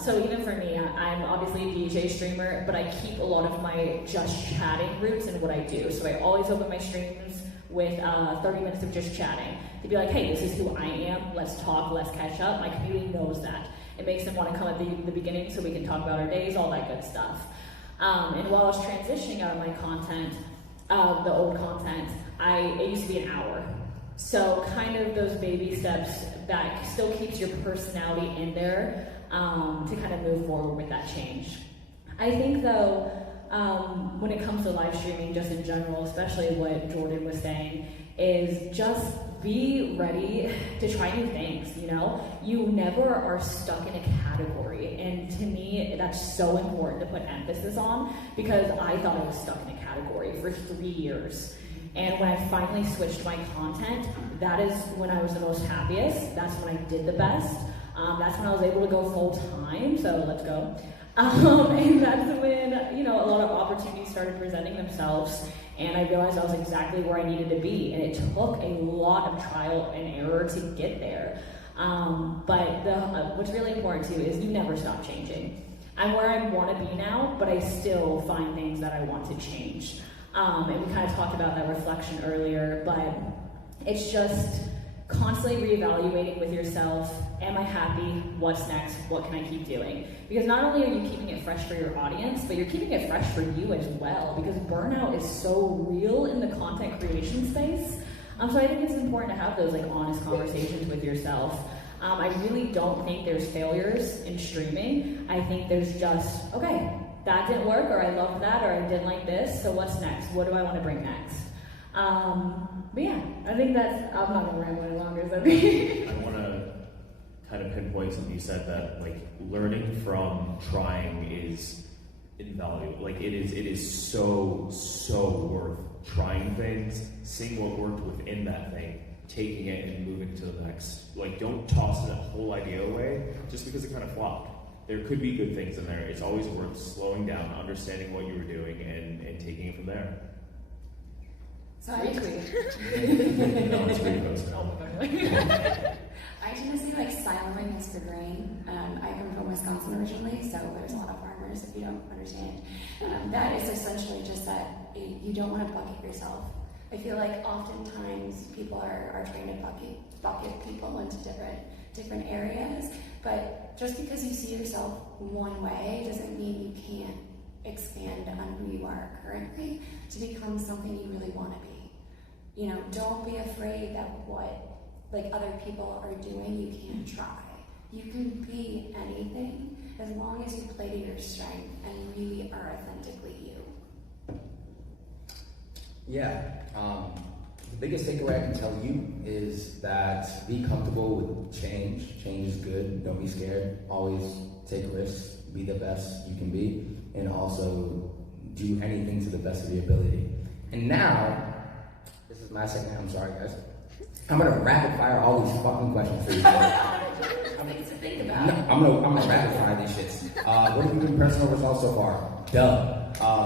So even for me, I'm obviously a DJ streamer, but I keep a lot of my just chatting roots in what I do. So I always open my streams with 30 minutes of just chatting to be like, hey, this is who I am. Let's talk, let's catch up. My community knows that. It makes them want to come at the beginning so we can talk about our days, all that good stuff. And while I was transitioning out of my content, the old content, it used to be an hour. So kind of those baby steps that still keeps your personality in there to kind of move forward with that change. I think though, when it comes to live streaming, just in general, especially what Jordan was saying, is just be ready to try new things, You never are stuck in a category, and to me, that's so important to put emphasis on, because I thought I was stuck in a category for 3 years. And when I finally switched my content, that is when I was the most happiest. That's when I did the best. That's when I was able to go full time, so let's go. And that's when, a lot of opportunities started presenting themselves, and I realized I was exactly where I needed to be. And it took a lot of trial and error to get there. But what's really important too is you never stop changing. I'm where I want to be now, but I still find things that I want to change. And we kind of talked about that reflection earlier, but it's just constantly reevaluating with yourself. Am I happy? What's next? What can I keep doing? Because not only are you keeping it fresh for your audience, but you're keeping it fresh for you as well, because burnout is so real in the content creation space. So I think it's important to have those honest conversations with yourself. I really don't think there's failures in streaming. I think there's just, okay, that didn't work, or I loved that, or I didn't like this, so what's next? What do I want to bring next? But yeah, I think I'm not going to ramble any longer, so I want to kind of pinpoint something you said, that learning from trying is invaluable. It is so worth trying things, seeing what worked within that thing, taking it and moving to the next. Don't toss that whole idea away just because it kind of flopped. There could be good things in there. It's always worth slowing down, understanding what you were doing, and taking it from there. So I tend to say siloing is for grain. I come from Wisconsin originally, so there's a lot of farmers, if you don't understand. That is essentially just that you don't want to bucket yourself. I feel like oftentimes people are trying to bucket people into different different areas. But just because you see yourself one way doesn't mean you can't expand on who you are currently to become something you really want to be. You know, don't be afraid that what like other people are doing, you can't try. You can be anything as long as you play to your strength and really are authentically you. Yeah. The biggest takeaway I can tell you is that be comfortable with change. Change is good. Don't be scared. Always take risks. Be the best you can be. And also do anything to the best of your ability. And now, this is my segment. I'm sorry, guys. I'm gonna rapid fire all these fucking questions for you guys. Things to think about. No, I'm gonna rapid fire these shits. What have you been personal results so far? Duh.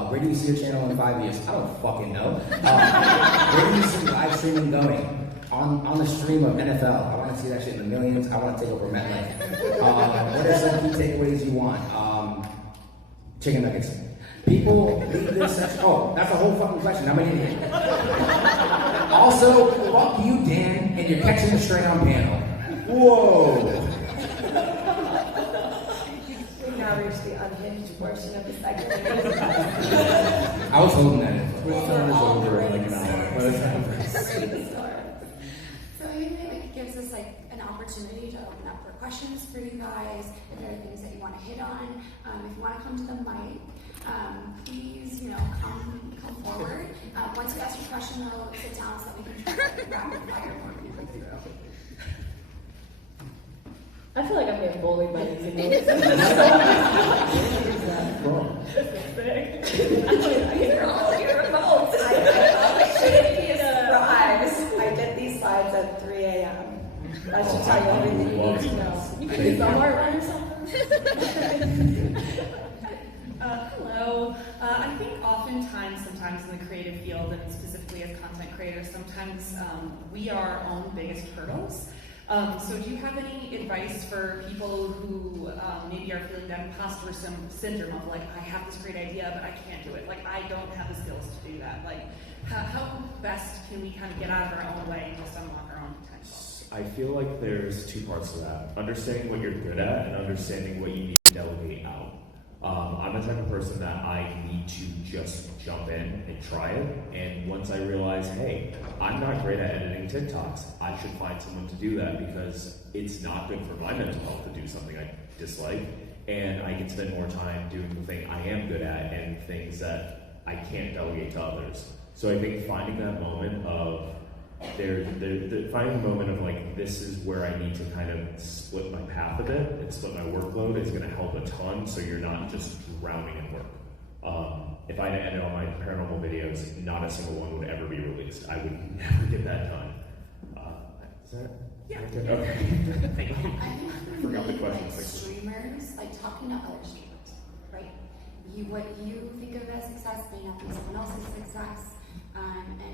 Where do you see your channel in 5 years? I don't fucking know. Where do you see live streaming going? On the stream of NFL. I want to see that shit in the millions. I want to take over MetLife. What are some key takeaways you want? Chicken nuggets. People leave this section. Oh, that's a whole fucking question. I'm an idiot. Also, fuck you, Dan, and you're catching the straight on panel. Whoa. We've now reached the unhinged portion of the segment. I was holding that in. Quiz time is over in like an hour. Let us have So anyway, like, it gives us like an opportunity to open up for questions for you guys. If there are things that you want to hit on, if you want to come to the mic, please, come forward. Once you ask your question, though, sit down so that we can try to rapid fire more people through. I feel like I'm getting bullied by these idiots. You're all your remotes. I shouldn't be a surprise. I did these slides at 3 a.m. I should tell you everything you need to know. You can do somewhere run or something. Hello. I think sometimes in the creative field, and specifically as content creators, sometimes we are our own biggest hurdles. So do you have any advice for people who maybe are feeling that imposter syndrome of like, I have this great idea, but I can't do it. Like, I don't have the skills to do that. Like, how best can we kind of get out of our own way and just unlock our own potential? I feel like there's two parts to that. Understanding what you're good at and understanding what you need to delegate out. I'm the type of person that I need to just jump in and try it. And once I realize, hey, I'm not great at editing TikToks, I should find someone to do that because it's not good for my mental health to do something I dislike. And I can spend more time doing the thing I am good at and things that I can't delegate to others. So I think finding that moment of finding the moment of like, this is where I need to kind of split my path a bit and split my workload is going to help a ton, so you're not just drowning in work. If I had to edit all my paranormal videos, not a single one would ever be released. I would never get that done. Is that? Yeah. Okay. Thank you. I Forgot the think question. like streamers, like talking to other streamers, right? What you think of as success may not be someone else's success.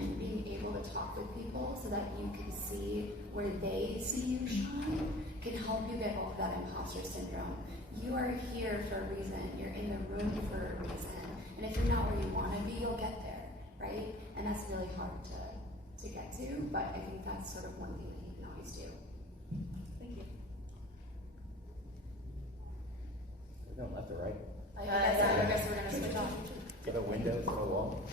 And being able to talk with people so that you can see where they see you shine can help you get over that imposter syndrome. You are here for a reason. You're in the room for a reason. And if you're not where you want to be, you'll get there, right? And that's really hard to get to, but I think that's sort of one thing that you can always do. Thank you. We're going left or right? I guess we're going to switch off. Get a window to a wall.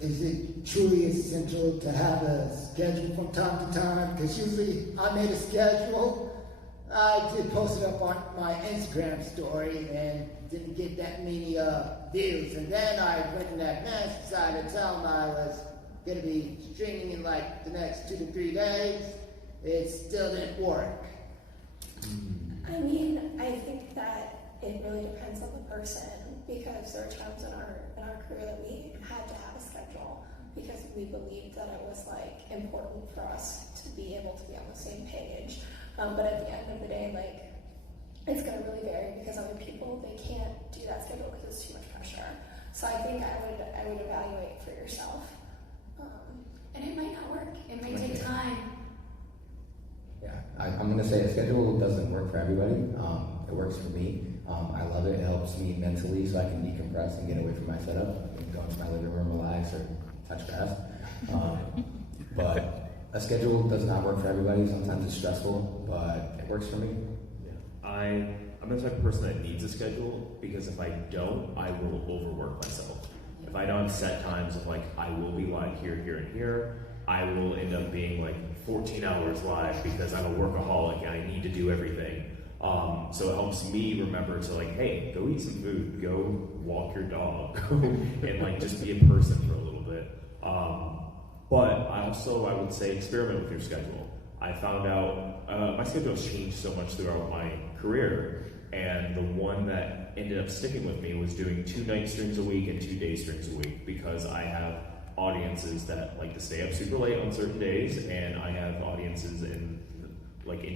Is it truly essential to have a schedule from time to time? Because usually I made a schedule. I did post it up on my Instagram story and didn't get that many views. And then I went in advance, decided to tell them I was going to be streaming in like the next 2 to 3 days. It still didn't work. I mean, I think that it really depends on the person, because there are times in our career that we had to have a schedule because we believed that it was like important for us to be able to be on the same page. But at the end of the day, like, it's going to really vary because other people, they can't do that schedule because it's too much pressure. So I think I would evaluate for yourself. And it might not work. It may take time. Yeah, I'm going to say a schedule doesn't work for everybody. It works for me. I love it. It helps me mentally so I can decompress and get away from my setup. I can go into my living room, relax, or touch grass. But A schedule does not work for everybody. Sometimes it's stressful, but it works for me. Yeah. I'm the type of person that needs a schedule because if I don't, I will overwork myself. If I don't have set times of like, I will be live here, here, and here, I will end up being like 14 hours live because I'm a workaholic and I need to do everything. So it helps me remember to like, hey, go eat some food, go walk your dog, go and like just be a person for a little bit. But I would say experiment with your schedule. I found out my schedule has changed so much throughout my career, and the one that ended up sticking with me was doing 2 night streams a week and 2 day streams a week because I have audiences that like to stay up super late on certain days, and I have audiences in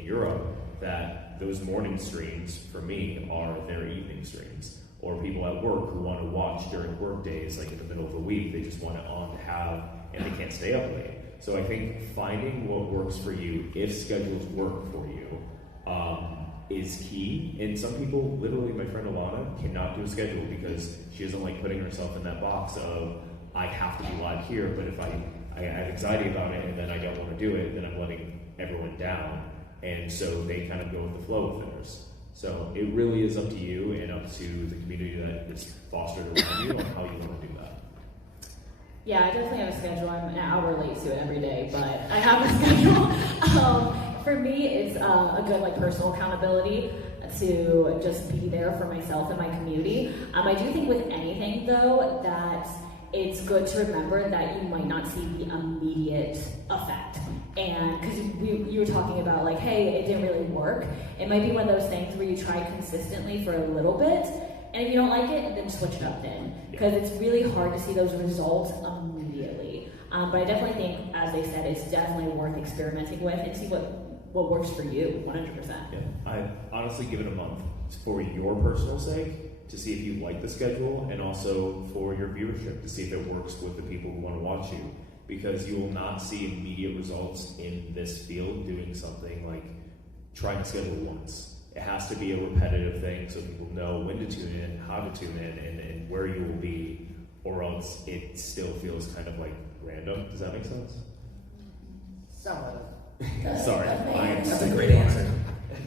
Europe that those morning streams for me are their evening streams, or people at work who want to watch during work days, like in the middle of the week, they just want it on to have, and they can't stay up late. So I think finding what works for you, if schedules work for you, is key. And some people, literally my friend Alana, cannot do a schedule because she doesn't like putting herself in that box of, I have to be live here, but if I have anxiety about it and then I don't want to do it, then I'm letting everyone down. And so they kind of go with the flow with theirs. So it really is up to you and up to the community that is fostered around you on how you want to do that. Yeah, I definitely have a schedule. I'm an hour late to it every day, but I have a schedule. For me, it's a good like personal accountability to just be there for myself and my community. I do think with anything though that it's good to remember that you might not see the immediate effect. And because you were talking about like, hey, it didn't really work. It might be one of those things where you try consistently for a little bit, and if you don't like it, then switch it up then. Because it's really hard to see those results immediately. But I definitely think, as they said, it's definitely worth experimenting with and see what works for you, 100%. Yeah, I honestly give it a month for your personal sake to see if you like the schedule, and also for your viewership to see if it works with the people who want to watch you. Because you will not see immediate results in this field doing something like trying to schedule once. It has to be a repetitive thing so people know when to tune in, how to tune in, and where you will be, or else it still feels kind of like random. Does that make sense? Somewhat. Sorry. That's a great answer.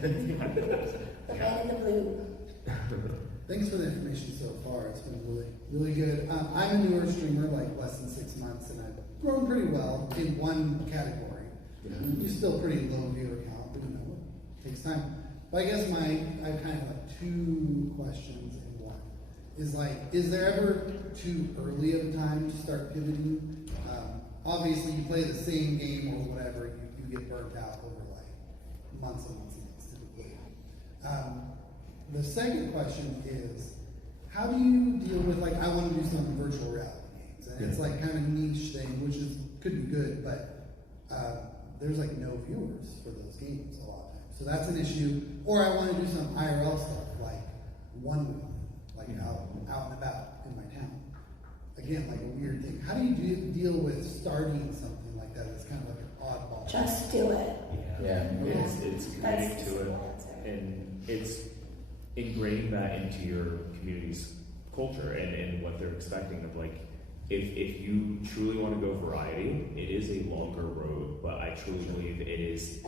The man in the blue. Thanks for the information so far. It's been really, really good. I'm a newer streamer, like less than 6 months, and I've grown pretty well in one category. You're still pretty low viewer count, but you know, it takes time. But I guess I kind of have 2 questions in one. Is there ever too early of a time to start pivoting? Obviously, you play the same game or whatever, you get burnt out over like months and months and months typically. The second question is, how do you deal with like, I want to do some virtual reality games, and it's like kind of a niche thing, which could be good, but there's like no viewers for those games a lot of times. So that's an issue. Or I want to do some IRL stuff, like one, like out and about in my town. Again, like a weird thing. How do you deal with starting something like that? It's kind of like an oddball. Just do it. Yeah. It's committing to it, and it's ingraining that into your community's culture and what they're expecting of like, if you truly want to go variety, it is a longer road, but I truly believe it is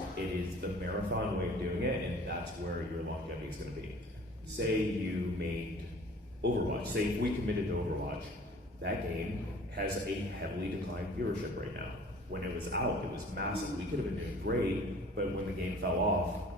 the marathon way of doing it, and that's where your longevity is going to be. Say you made Overwatch, say if we committed to Overwatch, that game has a heavily declined viewership right now. When it was out, it was massive. We could have been doing great, but when the game fell off,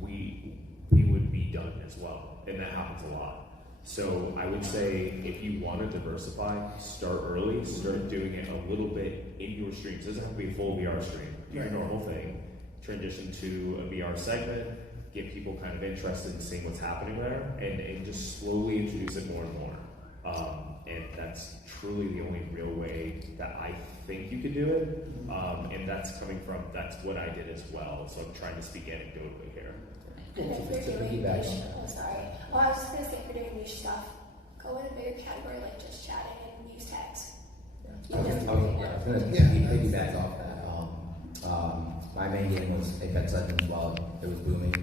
we would be done as well, and that happens a lot. So I would say if you want to diversify, start early, start doing it a little bit in your streams. It doesn't have to be a full VR stream. Do your normal thing, transition to a VR segment, get people kind of interested in seeing what's happening there, and just slowly introduce it more and more. And that's truly the only real way that I think you could do it. And that's what I did as well. So I'm trying to speak anecdotally here. And if you're doing niche, I was just gonna say if you're doing niche stuff, go in a bigger category like just chatting and use text. I was gonna piggyback off that. My main game was Apex Legends while it was booming,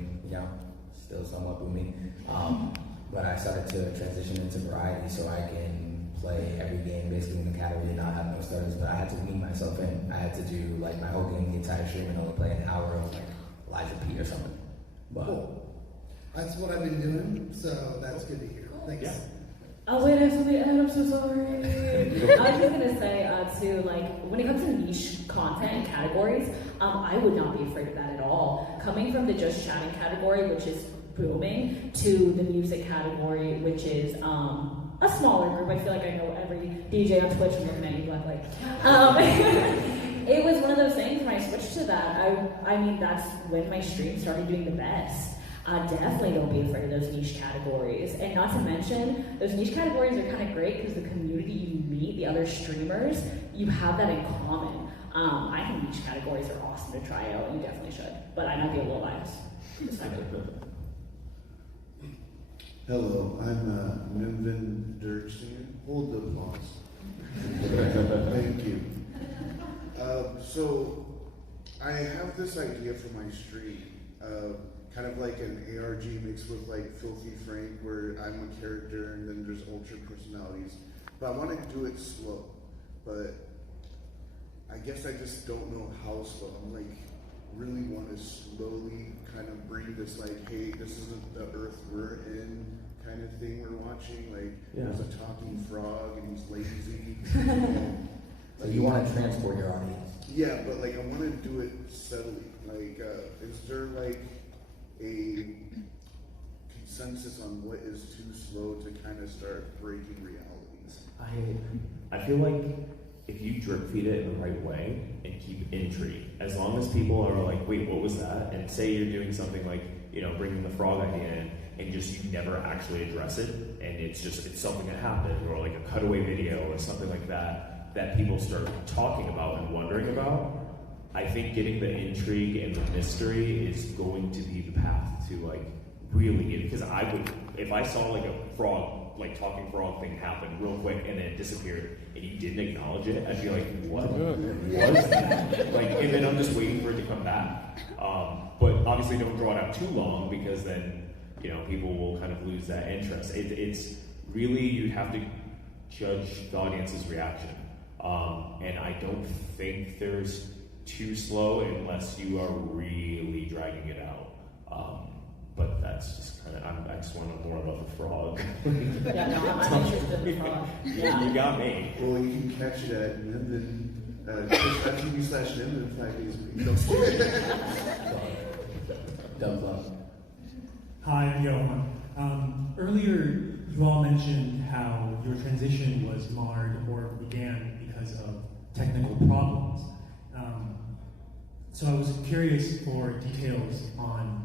still somewhat booming. But I started to transition into variety so I can play every game basically in the category and not have no starters, but I had to wean myself in. I had to do like my whole game, the entire stream, and only play an hour of like Liza P or something. But Cool. That's what I've been doing, so that's good to hear. Thanks. Yeah. Oh wait, I'm so sorry. I was just gonna say too, like when it comes to niche content and categories, I would not be afraid of that at all. Coming from the just chatting category, which is booming, to the music category, which is a smaller group. I feel like I know every DJ on Twitch. I'm looking at you, Black Light. It was one of those things when I switched to that. I mean, that's when my stream started doing the best. Definitely don't be afraid of those niche categories. And not to mention, those niche categories are kind of great because the community you meet, the other streamers, you have that in common. I think niche categories are awesome to try out, and you definitely should. But I might be a little biased. Hello, I'm Nimvin Dirkstein. Hold the applause. Thank you. So, I have this idea for my stream. Kind of like an ARG mixed with like Filthy Frank, where I'm a character and then there's ultra personalities. But I want to do it slow. But I guess I just don't know how slow. I'm like, really want to slowly kind of bring this like, hey, this isn't the Earth we're in kind of thing we're watching. Like, there's a talking frog and he's lazy. so you want to transport your audience? Yeah, but like I want to do it subtly. Like, is there like a consensus on what is too slow to kind of start breaking realities? I feel like if you drip feed it in the right way and keep intrigue, as long as people are like, wait, what was that? And say you're doing something like, you know, bringing the frog idea in, and just you never actually address it, and it's something that happened, or like a cutaway video or something like that people start talking about and wondering about. I think getting the intrigue and the mystery is going to be the path to like really get, because I would, if I saw like a frog, like talking frog thing happen real quick and then it disappeared and you didn't acknowledge it, I'd be like, what was that? Like, and then I'm just waiting for it to come back. But obviously don't draw it out too long, because then, you know, people will kind of lose that interest. It's really, you have to judge the audience's reaction. And I don't think there's too slow unless you are really dragging it out. But that's just kind of, I just want to know more about the frog. Yeah, no, I'm interested in the frog. Yeah. You got me. Well, you can catch it at Nimvin, twitch.tv/Nimvin 5 days a week. Dumb luck. Hi, I'm Johan. Earlier, you all mentioned how your transition was marred or began because of technical problems. So I was curious for details on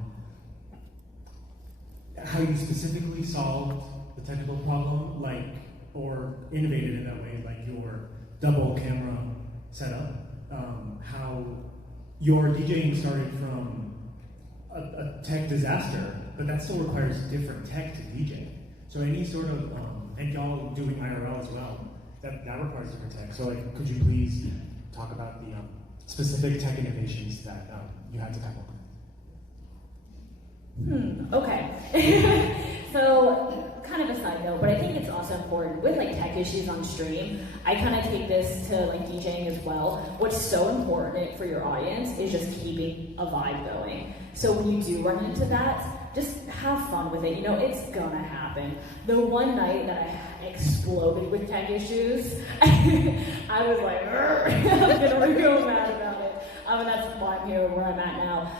how you specifically solved the technical problem, like, or innovated in that way, like your double camera setup, how your DJing started from a tech disaster, but that still requires different tech to DJ. So any sort of, and y'all doing IRL as well, that requires different tech. So like, could you please talk about the specific tech innovations that you had to tackle? Okay. So, kind of a side note, but I think it's also important with like tech issues on stream. I kind of take this to like DJing as well. What's so important for your audience is just keeping a vibe going. So when you do run into that, just have fun with it. You know, it's gonna happen. The one night that I exploded with tech issues, I was like, I'm gonna be real mad about it. And that's why I'm here where I'm at now.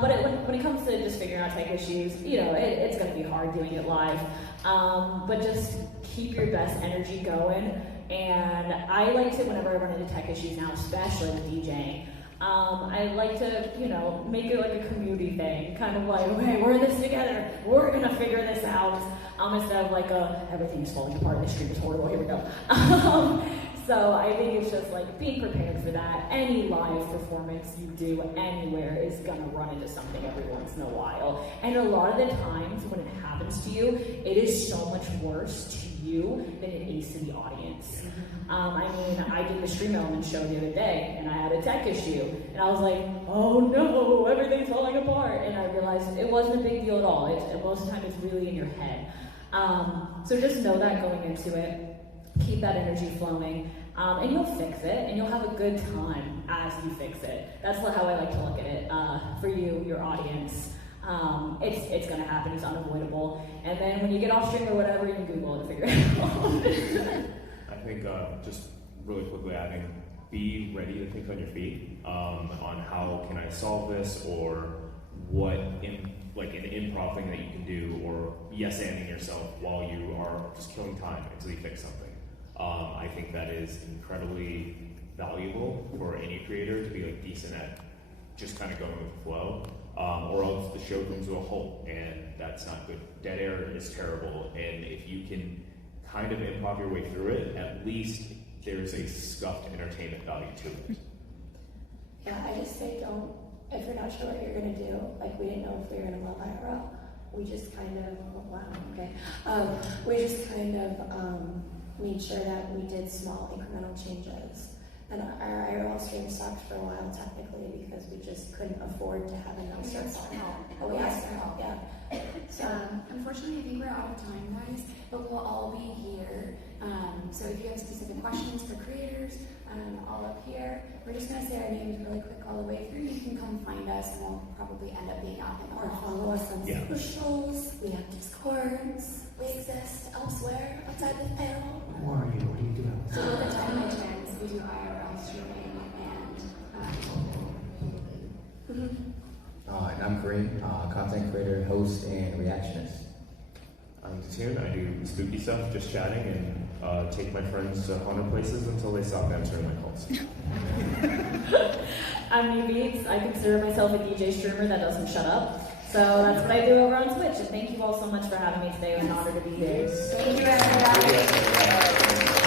But when it comes to just figuring out tech issues, you know, it's going to be hard doing it live. But just keep your best energy going. And I like to, whenever I run into tech issues now, especially with DJing, I like to, you know, make it like a community thing. Kind of like, okay, we're in this together. We're going to figure this out. Instead of like, everything is falling apart. This stream is horrible. Here we go. So I think it's just like being prepared for that. Any live performance you do anywhere is gonna run into something every once in a while. And a lot of the times when it happens to you, it is so much worse to you than it is to the audience. I mean, I did the Stream Element show the other day and I had a tech issue. And I was like, oh no, everything's falling apart. And I realized it wasn't a big deal at all. Most of the time it's really in your head. So just know that going into it. keep that energy flowing, and you'll fix it, and you'll have a good time as you fix it. That's how I like to look at it. For you, your audience, it's gonna happen. It's unavoidable. And then when you get off stream or whatever, you can Google it to figure it out. I think just really quickly adding, be ready to think on your feet on how can I solve this, or what like an improv thing that you can do, or yes-anding yourself while you are just killing time until you fix something. I think that is incredibly valuable for any creator to be like decent at just kind of going with the flow, or else the show comes to a halt, and that's not good. Dead air is terrible, and if you can kind of improv your way through it, at least there's a scuffed entertainment value to it. Yeah, I just say don't, if you're not sure what you're gonna do, like we didn't know if we were gonna love IRL, we just kind of, oh, wow, okay. We just kind of made sure that we did small incremental changes. And our IRL stream sucked for a while technically because we just couldn't afford to have a no circle. But we asked for help, yeah. So Unfortunately, I think we're out of time, guys, but we'll all be here. So if you have specific questions for creators, all up here. We're just gonna say our names really quick all the way through. You can come find us, and we'll probably end up being out in the or hall. follow us on Yeah. socials. We have Discords. We exist elsewhere outside the panel. Who are you? What do you do? So we're the DinomiteTwins. We do IRL streaming And I'm Karim, content creator, host, and reactionist. I'm Tune. I do spooky stuff, just chatting, and take my friends to haunted places until they stop answering my calls. I'm NyyBeats. I consider myself a DJ streamer that doesn't shut up. So that's what I do over on Twitch. And thank you all so much for having me today. It was an honor to be here. Thank you, everybody.